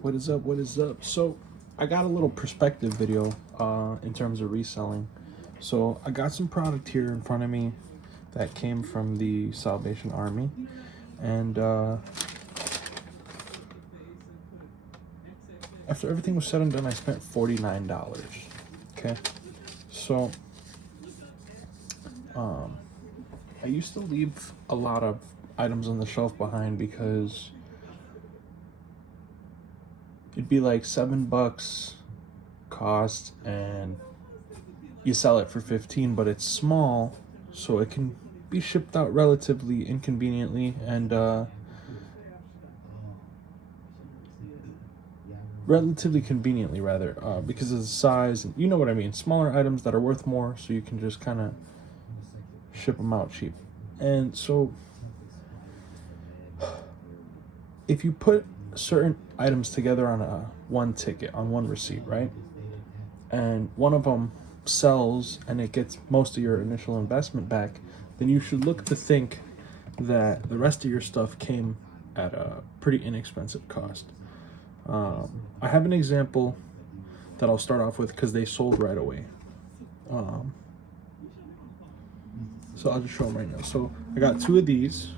What is up? What is up? So I got a little perspective video in terms of reselling. So I got some product here in front of me that came from the Salvation Army, and after everything was said and done, I spent $49. Okay, so I used to leave a lot of items on the shelf behind because it'd be like $7 cost and you sell it for 15, but it's small, so it can be shipped out relatively inconveniently and relatively conveniently rather, because of the size, and you know what I mean, smaller items that are worth more, so you can just kind of ship them out cheap. And so if you put certain items together on one ticket, on one receipt, right, and one of them sells and it gets most of your initial investment back, then you should look to think that the rest of your stuff came at a pretty inexpensive cost. I have an example that I'll start off with because they sold right away. So I'll just show them right now. So I got two of these.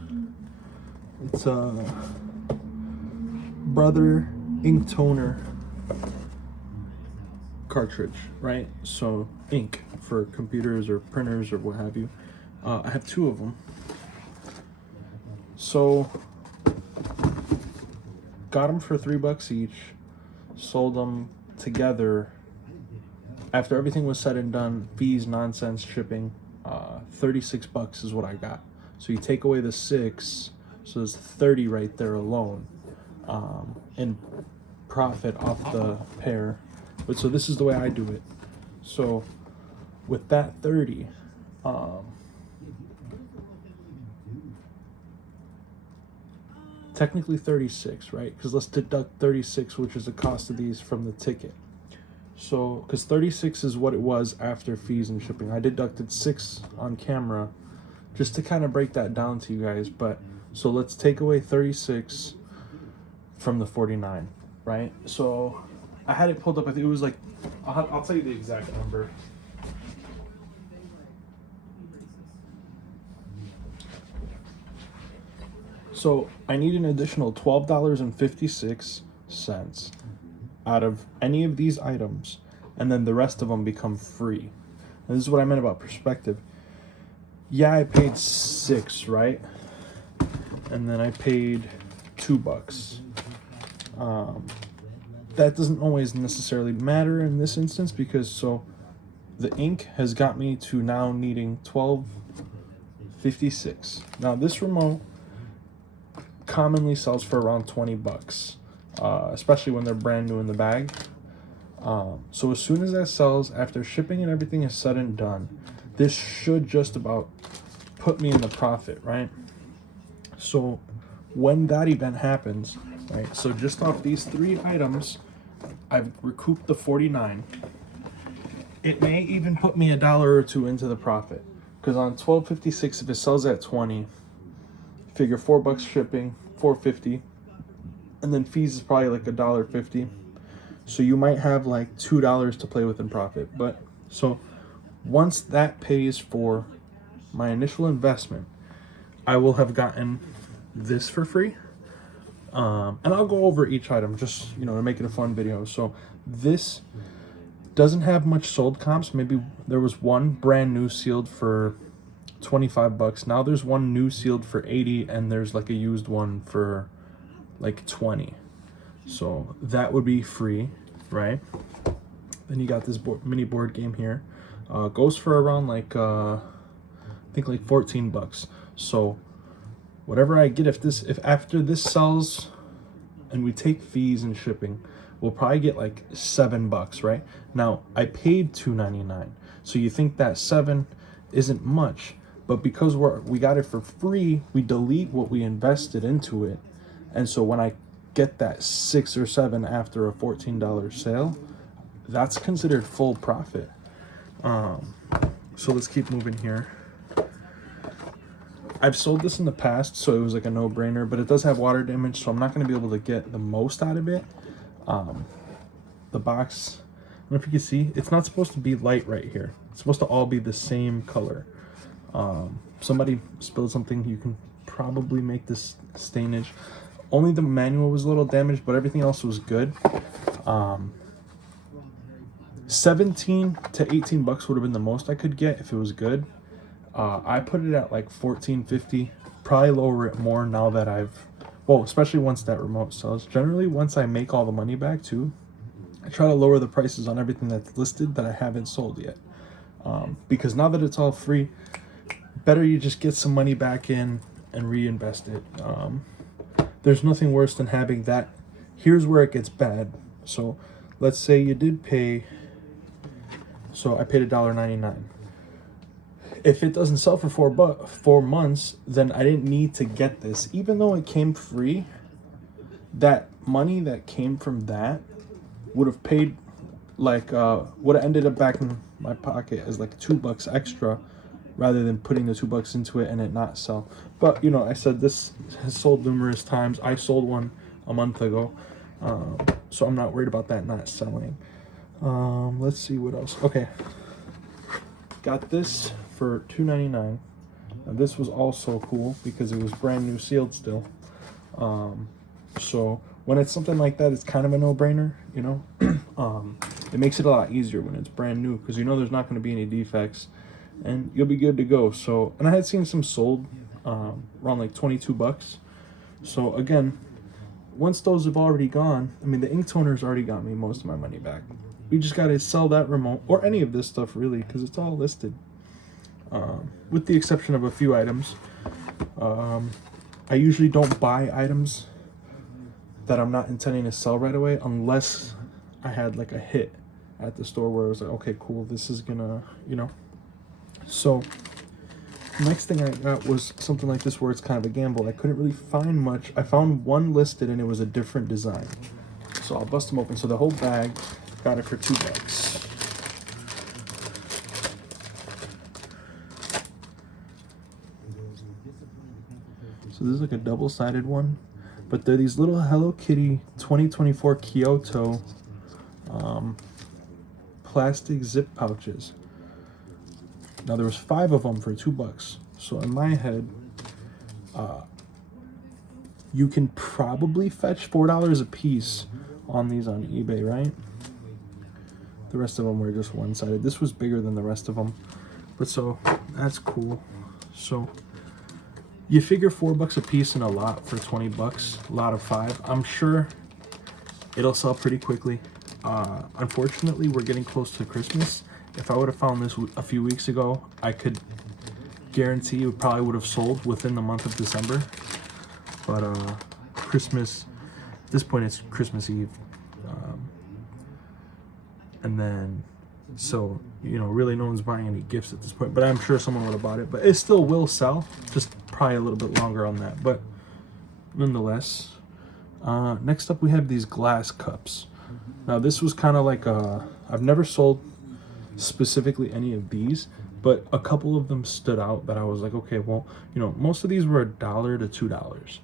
It's Brother ink toner cartridge, right? So ink for computers or printers or what have you. I have two of them. So got them for $3 each, sold them together after everything was said and done, fees, nonsense, shipping. $36 is what I got. So you take away the 6, so there's 30 right there alone in profit off the pair. But so this is the way I do it. So with that 30, technically 36, right? Because let's deduct 36, which is the cost of these, from the ticket. So, because 36 is what it was after fees and shipping. I deducted 6 on camera just to kind of break that down to you guys. But so let's take away 36 from the 49, right? So I had it pulled up. I think it was like, I'll tell you the exact number. So I need an additional $12.56 out of any of these items, and then the rest of them become free. And this is what I meant about perspective. Yeah, I paid 6, right? And then I paid $2. That doesn't always necessarily matter in this instance, because so the ink has got me to now needing $12.56. Now this remote commonly sells for around $20, especially when they're brand new in the bag. So as soon as that sells, after shipping and everything is said and done, this should just about put me in the profit, right? So when that event happens, right, so just off these 3 items, I've recouped the 49. It may even put me $1 or 2 into the profit, because on $12.56, if it sells at 20, figure $4 shipping, $4.50, and then fees is probably like $1.50. So you might have like $2 to play with in profit. But so once that pays for my initial investment, I will have gotten this for free. And I'll go over each item just, to make it a fun video. So this doesn't have much sold comps. Maybe there was one brand new sealed for $25. Now there's one new sealed for 80, and there's like a used one for like 20. So that would be free, right? Then you got this mini board game here. Goes for around like I think like $14. So whatever I get, if after this sells and we take fees and shipping, we'll probably get like $7, right? Now I paid $2.99, so you think that 7 isn't much, but because we got it for free, we delete what we invested into it, and so when I get that 6 or 7 after a $14 sale, that's considered full profit. So let's keep moving here. I've sold this in the past, so it was like a no-brainer, but it does have water damage, so I'm not going to be able to get the most out of it. The box, I don't know if you can see, it's not supposed to be light right here. It's supposed to all be the same color. Somebody spilled something. You can probably make this stainage. Only the manual was a little damaged, but everything else was good. 17 to 18 bucks would have been the most I could get if it was good. I put it at like 14.50. Probably lower it more now that especially once that remote sells. Generally, once I make all the money back too, I try to lower the prices on everything that's listed that I haven't sold yet. Because now that it's all free, better you just get some money back in and reinvest it. There's nothing worse than having that. Here's where it gets bad. So let's say you did pay, so I paid $1.99. If it doesn't sell for 4 months, then I didn't need to get this. Even though it came free, that money that came from that would have paid, like, would have ended up back in my pocket as like $2 extra, rather than putting the $2 into it and it not sell. But you know, I said this has sold numerous times. I sold one a month ago, so I'm not worried about that not selling. Let's see what else. Okay, got this for $2.99. And this was also cool because it was brand new, sealed still. So when it's something like that, it's kind of a no-brainer, you know. It makes it a lot easier when it's brand new because you know there's not going to be any defects, and you'll be good to go. So, and I had seen some sold around like 22 bucks. So again, once those have already gone, I mean, the ink toner's already got me most of my money back. We just got to sell that remote or any of this stuff really, because it's all listed, with the exception of a few items. I usually don't buy items that I'm not intending to sell right away unless I had like a hit at the store where I was like, okay, cool, this is gonna, you know. So next thing I got was something like this where it's kind of a gamble. I couldn't really find much. I found one listed and it was a different design. So I'll bust them open. So the whole bag, got it for $2. So this is like a double-sided one, but they're these little Hello Kitty 2024 Kyoto plastic zip pouches. Now there was 5 of them for $2. So in my head, you can probably fetch $4 a piece on these on eBay, right? The rest of them were just one-sided. This was bigger than the rest of them, but so that's cool. So you figure $4 a piece in a lot for 20 bucks, a lot of 5. I'm sure it'll sell pretty quickly. Unfortunately, we're getting close to Christmas. If I would have found this a few weeks ago, I could guarantee it probably would have sold within the month of December. But Christmas, at this point it's Christmas Eve. And then, so, you know, really no one's buying any gifts at this point, but I'm sure someone would have bought it. But it still will sell, just probably a little bit longer on that, but nonetheless. Next up we have these glass cups. Now this was kind of like I've never sold specifically any of these, but a couple of them stood out that I was like, okay, well, you know, most of these were $1 to $2.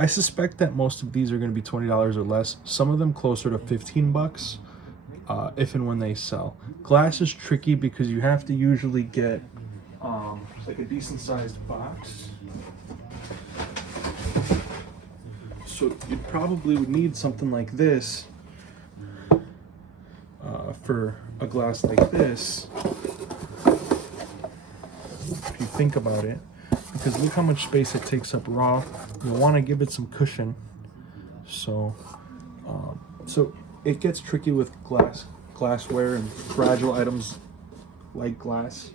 I suspect that most of these are going to be $20 or less. Some of them closer to 15 bucks, if and when they sell. Glass is tricky because you have to usually get like a decent sized box. So you probably would need something like this for a glass like this, if you think about it, because look how much space it takes up raw. You want to give it some cushion. So so it gets tricky with glassware and fragile items like glass.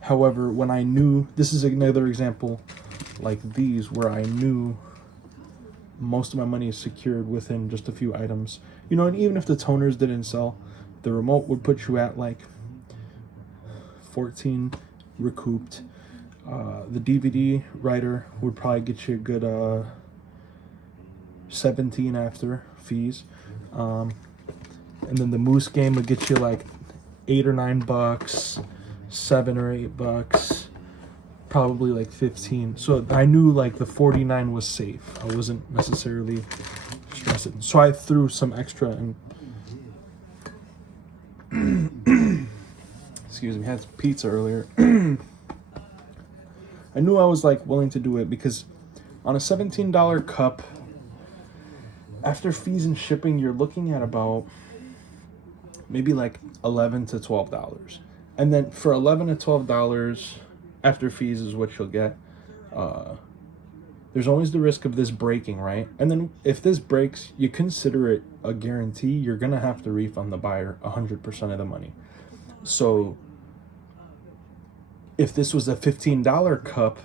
However, when I knew, this is another example like these where I knew most of my money is secured within just a few items, you know, and even if the toners didn't sell, the remote would put you at like 14 recouped. The DVD writer would probably get you a good 17 after fees, and then the moose game would get you like $8 or $9, $7 or $8. probably like 15. So I knew like the 49 was safe. I wasn't necessarily stressing. So I threw some extra and excuse me, had pizza earlier. I knew I was like willing to do it because on a $17 cup, after fees and shipping, you're looking at about maybe like $11 to $12. And then for $11 to $12 after fees is what you'll get. There's always the risk of this breaking, right? And then if this breaks, you consider it a guarantee. You're going to have to refund the buyer 100% of the money. So if this was a $15 cup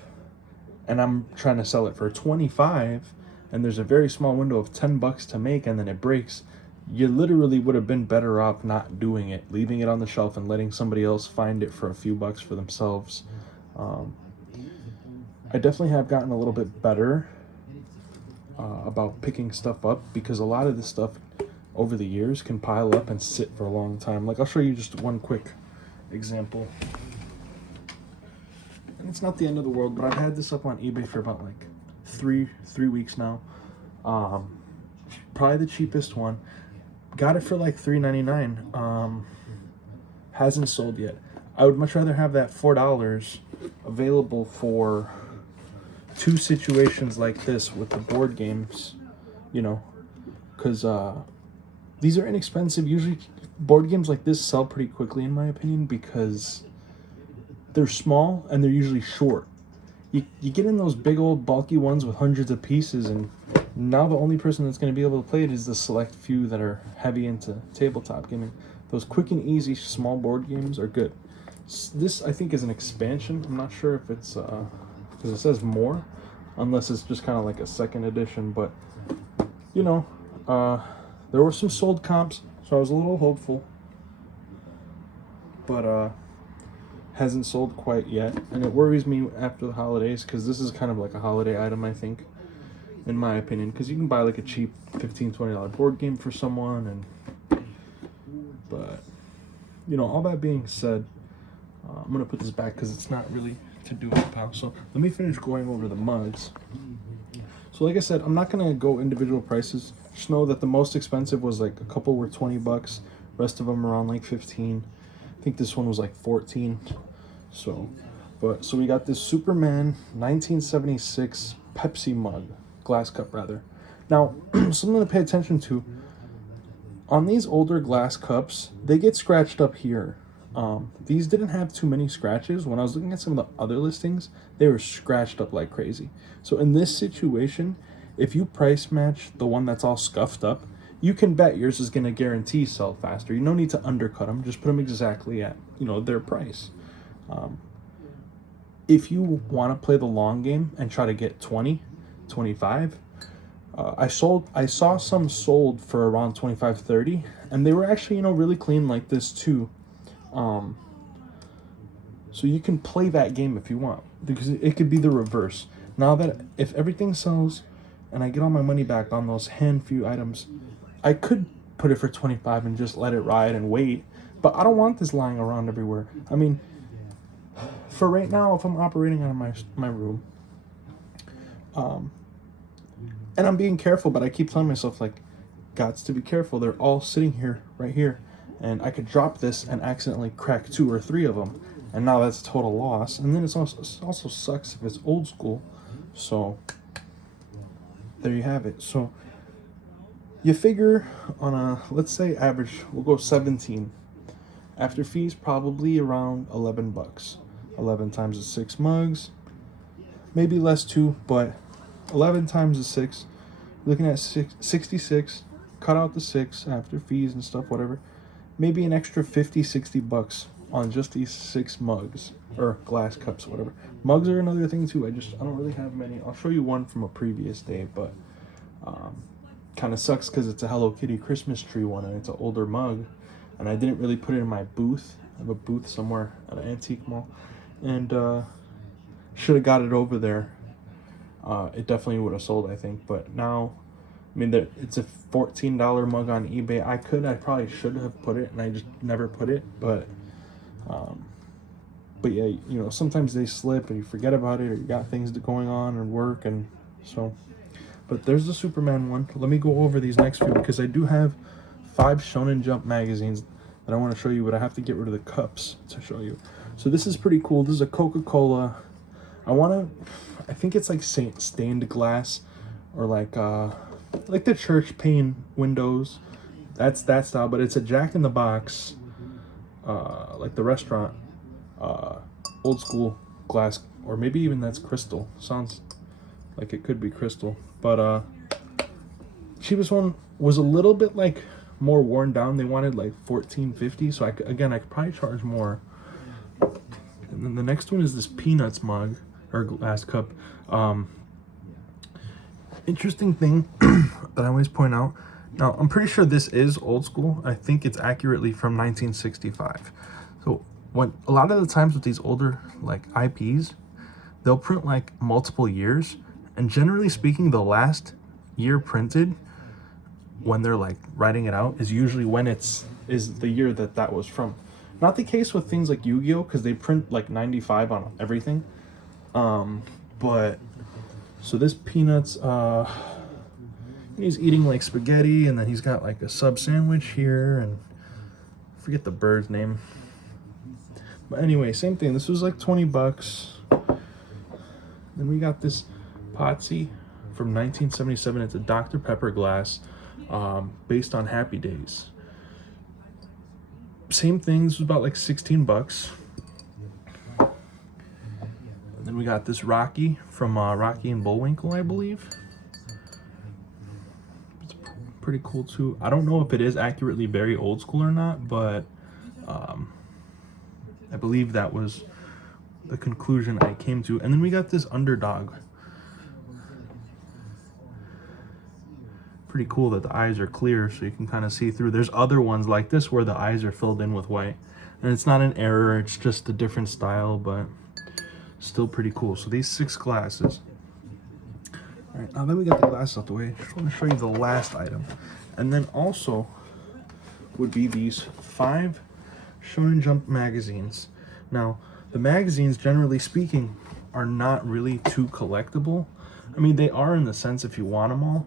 and I'm trying to sell it for 25 and there's a very small window of $10 to make and then it breaks, you literally would have been better off not doing it, leaving it on the shelf and letting somebody else find it for a few bucks for themselves. I definitely have gotten a little bit better about picking stuff up because a lot of this stuff over the years can pile up and sit for a long time. Like I'll show you just one quick example. And it's not the end of the world, but I've had this up on eBay for about like three weeks now. Probably the cheapest one. Got it for like $3.99. Hasn't sold yet. I would much rather have that $4 available for two situations like this with the board games, you know, because these are inexpensive. Usually board games like this sell pretty quickly in my opinion because they're small and they're usually short. You get in those big old bulky ones with hundreds of pieces, and now the only person that's going to be able to play it is the select few that are heavy into tabletop gaming. Those quick and easy small board games are good. This I think is an expansion. I'm not sure if it's because it says more, unless it's just kind of like a second edition. But you know, there were some sold comps, so I was a little hopeful. But hasn't sold quite yet, and it worries me after the holidays because this is kind of like a holiday item, I think, in my opinion, because you can buy like a cheap $15-$20 board game for someone, but you know, all that being said, I'm gonna put this back because it's not really to do with the house. So let me finish going over the mugs. So like I said, I'm not gonna go individual prices. Just know that the most expensive was like a couple were $20, rest of them around like 15. I think this one was like 14. So we got this Superman 1976 Pepsi mug, glass cup rather. Now, something to pay attention to. On these older glass cups, they get scratched up here. These didn't have too many scratches. When I was looking at some of the other listings, they were scratched up like crazy. So in this situation, if you price match the one that's all scuffed up, you can bet yours is going to guarantee sell faster. You no need to undercut them. Just put them exactly at, you know, their price. If you want to play the long game and try to get 20, 25, I saw some sold for around 25, 30, and they were actually, you know, really clean like this too. So you can play that game if you want, because it could be the reverse. Now that if everything sells and I get all my money back on those few items, I could put it for 25 and just let it ride and wait, but I don't want this lying around everywhere. I mean, for right now, if I'm operating out of my room, and I'm being careful, but I keep telling myself, like, gots to be careful. They're all sitting here, right here, and I could drop this and accidentally crack 2 or 3 of them, and now that's a total loss. And then it also sucks if it's old school. So there you have it. So you figure on a, let's say average, we'll go 17. After fees, probably around $11. 11 times the 6 mugs, maybe less too, but 11 times the 6, looking at 66, cut out the 6 after fees and stuff, whatever, maybe an extra $50-$60 on just these 6 mugs, or glass cups, whatever. Mugs are another thing too. I don't really have many. I'll show you one from a previous day, but kind of sucks because it's a Hello Kitty Christmas tree one, and it's an older mug, and I didn't really put it in my booth. I have a booth somewhere at an antique mall, and should have got it over there. It definitely would have sold, I think, but now, I mean, it's a $14 mug on eBay. I probably should have put it, and I just never put it, but But yeah, you know, sometimes they slip and you forget about it, or you got things going on and work, and so. But there's the Superman one. Let me go over these next few because I do have 5 Shonen Jump magazines that I want to show you, but I have to get rid of the cups to show you. So this is pretty cool. This is a Coca-Cola. I think it's like stained glass, or like the church pane windows. That's that style, but it's a Jack in the Box, like the restaurant, old school glass, or maybe even that's crystal. Sounds like it could be crystal, but cheapest one was a little bit like more worn down. They wanted like $14.50, so I could probably charge more. And then the next one is this Peanuts mug or glass cup. Interesting thing that I always point out. Now, I'm pretty sure this is old school. I think it's accurately from 1965. So a lot of the times with these older like IPs, they'll print like multiple years, and generally speaking, the last year printed when they're like writing it out is usually when is the year that was from. Not the case with things like Yu-Gi-Oh, because they print like 95 on everything. But so this Peanuts, he's eating like spaghetti, and then he's got like a sub sandwich here, and I forget the bird's name. But anyway, same thing. This was like 20 bucks. Then we got this Potsy from 1977. It's a Dr. Pepper glass, based on Happy Days. Same thing. This was about like 16 bucks. And then we got this Rocky from Rocky and Bullwinkle, I believe. It's pretty cool too. I don't know if it is accurately very old school or not, but I believe that was the conclusion I came to. And then we got this Underdog. Pretty cool that the eyes are clear, so you can kind of see through. There's other ones like this where the eyes are filled in with white, and it's not an error, it's just a different style, but still pretty cool. So these 6 glasses. All right, now that we got the glasses out the way, I just want to show you the last item. And then also would be these 5 Shonen Jump magazines. Now, the magazines, generally speaking, are not really too collectible. I mean, they are in the sense if you want them all.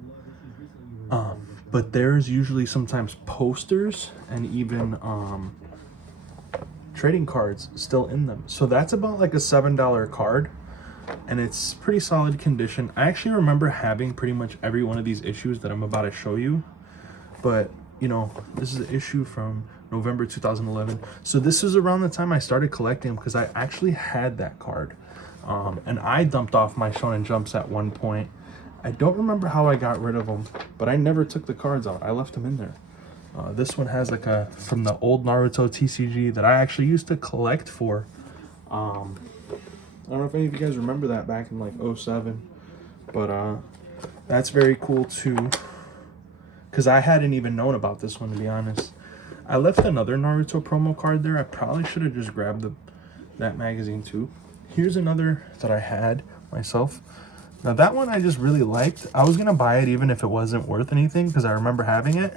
But there's usually sometimes posters and even trading cards still in them. So that's about like a $7 card, and it's pretty solid condition. I actually remember having pretty much every one of these issues that I'm about to show you. But, you know, this is an issue from November 2011. So this is around the time I started collecting, because I actually had that card. And I dumped off my Shonen Jumps at one point. I don't remember how I got rid of them, but I never took the cards out. I left them in there. This one has like from the old Naruto TCG that I actually used to collect for. I don't know if any of you guys remember that back in like 07, but that's very cool too, because I hadn't even known about this one, to be honest. I left another Naruto promo card there. I probably should have just grabbed that magazine too. Here's another that I had myself. Now that one I just really liked. I was gonna buy it even if it wasn't worth anything, because I remember having it.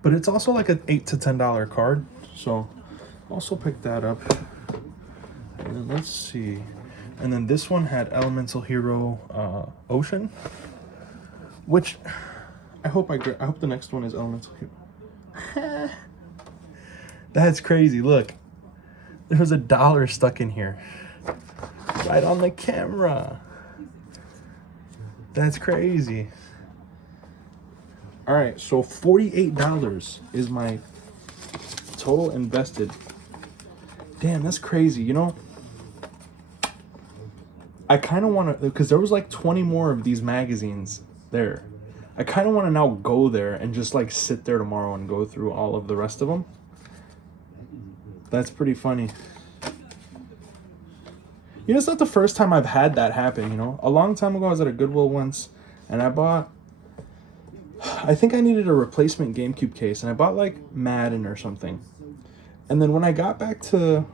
But it's also like an $8 to $10 card, so also picked that up. And then let's see. And then this one had Elemental Hero Ocean, which I hope the next one is Elemental Hero. That's crazy. Look, there was $1 stuck in here. Right on the camera. That's crazy. All right, so $48 is my total invested. Damn, that's crazy. You know, I kind of want to, because there was like 20 more of these magazines there. I kind of want to now go there and just like sit there tomorrow and go through all of the rest of them. That's pretty funny. You know, it's not the first time I've had that happen, you know. A long time ago, I was at a Goodwill once, and I think I needed a replacement GameCube case, and I bought, like, Madden or something. And then when I got back to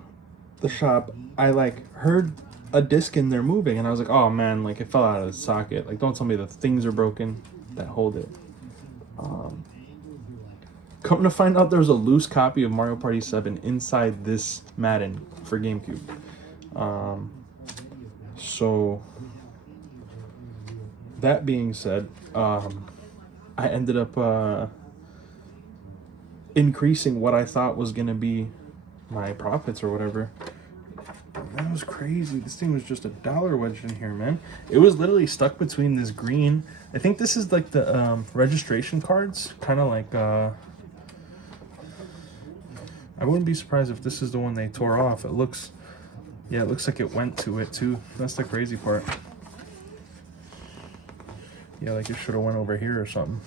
the shop, I, like, heard a disc in there moving, and I was like, oh, man, like, it fell out of the socket. Like, don't tell me the things are broken that hold it. Come to find out, there's a loose copy of Mario Party 7 inside this Madden for GameCube. So that being said, I ended up increasing what I thought was gonna be my profits or whatever. That was crazy. This thing was just $1 wedged in here, man. It was literally stuck between this green. I think this is like the registration cards, kind of like. I wouldn't be surprised if this is the one they tore off. It looks, yeah, it looks like it went to it too. That's the crazy part. Yeah, like it should have went over here or something.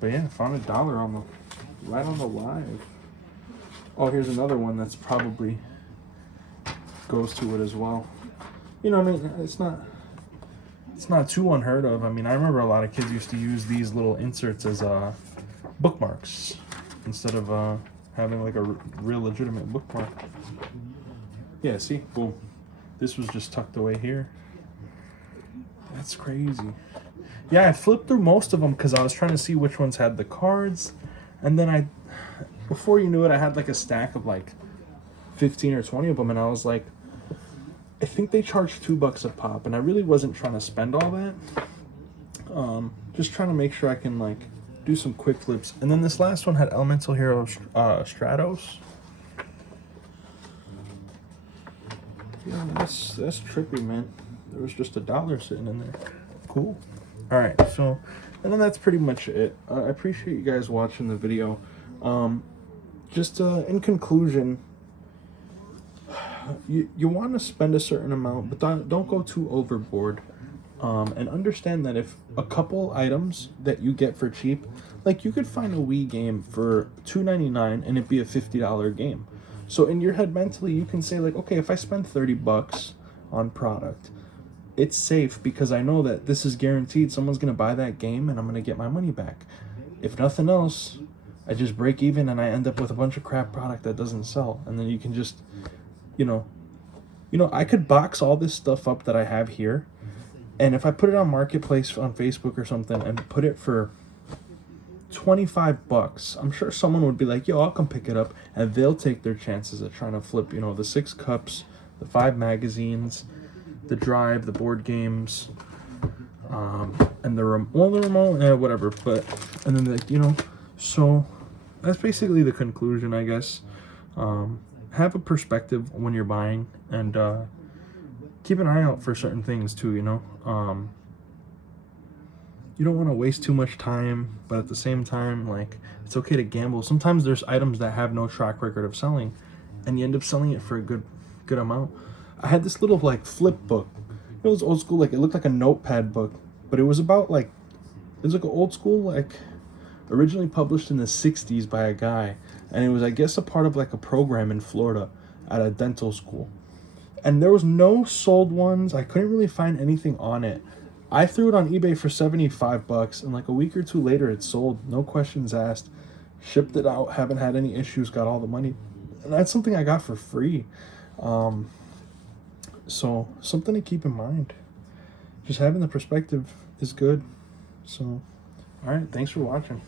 But yeah, found $1 on the right on the live. Oh, here's another one that's probably goes to it as well. You know what I mean? It's not too unheard of. I mean, I remember a lot of kids used to use these little inserts as bookmarks instead of having like a real legitimate bookmark. Yeah, see? Boom. This was just tucked away here. That's crazy. Yeah, I flipped through most of them because I was trying to see which ones had the cards. And then before you knew it, I had like a stack of like 15 or 20 of them. And I was like, I think they charged $2 a pop. And I really wasn't trying to spend all that. Just trying to make sure I can like do some quick flips. And then this last one had Elemental Hero Stratos. Yeah, that's trippy, man. There was just $1 sitting in there. Cool. All right, so, and then that's pretty much it. I appreciate you guys watching the video. Just in conclusion, you want to spend a certain amount, but don't go too overboard. And understand that if a couple items that you get for cheap, like you could find a Wii game for $2.99 and it'd be a $50 game. So in your head mentally, you can say like, okay, if I spend $30 on product, it's safe because I know that this is guaranteed. Someone's going to buy that game and I'm going to get my money back. If nothing else, I just break even and I end up with a bunch of crap product that doesn't sell. And then you can just, you know, I could box all this stuff up that I have here. And if I put it on Marketplace on Facebook or something and put it for $25, I'm sure someone would be like, yo, I'll come pick it up. And they'll take their chances at trying to flip, the 6 cups, the 5 magazines, the drive, the board games, and the remote, whatever. But, and then, so that's basically the conclusion, I guess. Have a perspective when you're buying and keep an eye out for certain things too, you don't want to waste too much time, but at the same time, like, it's okay to gamble. Sometimes there's items that have no track record of selling and you end up selling it for a good amount. I had this little like flip book. It was old school, like it looked like a notepad book, but it was about like, it was like an old school, like originally published in the 60s by a guy. And it was, I guess, a part of like a program in Florida at a dental school. And there was no sold ones. I couldn't really find anything on it. I threw it on eBay for $75, and like a week or two later, it sold. No questions asked. Shipped it out. Haven't had any issues. Got all the money. And that's something I got for free. So something to keep in mind. Just having the perspective is good. So, all right. Thanks for watching.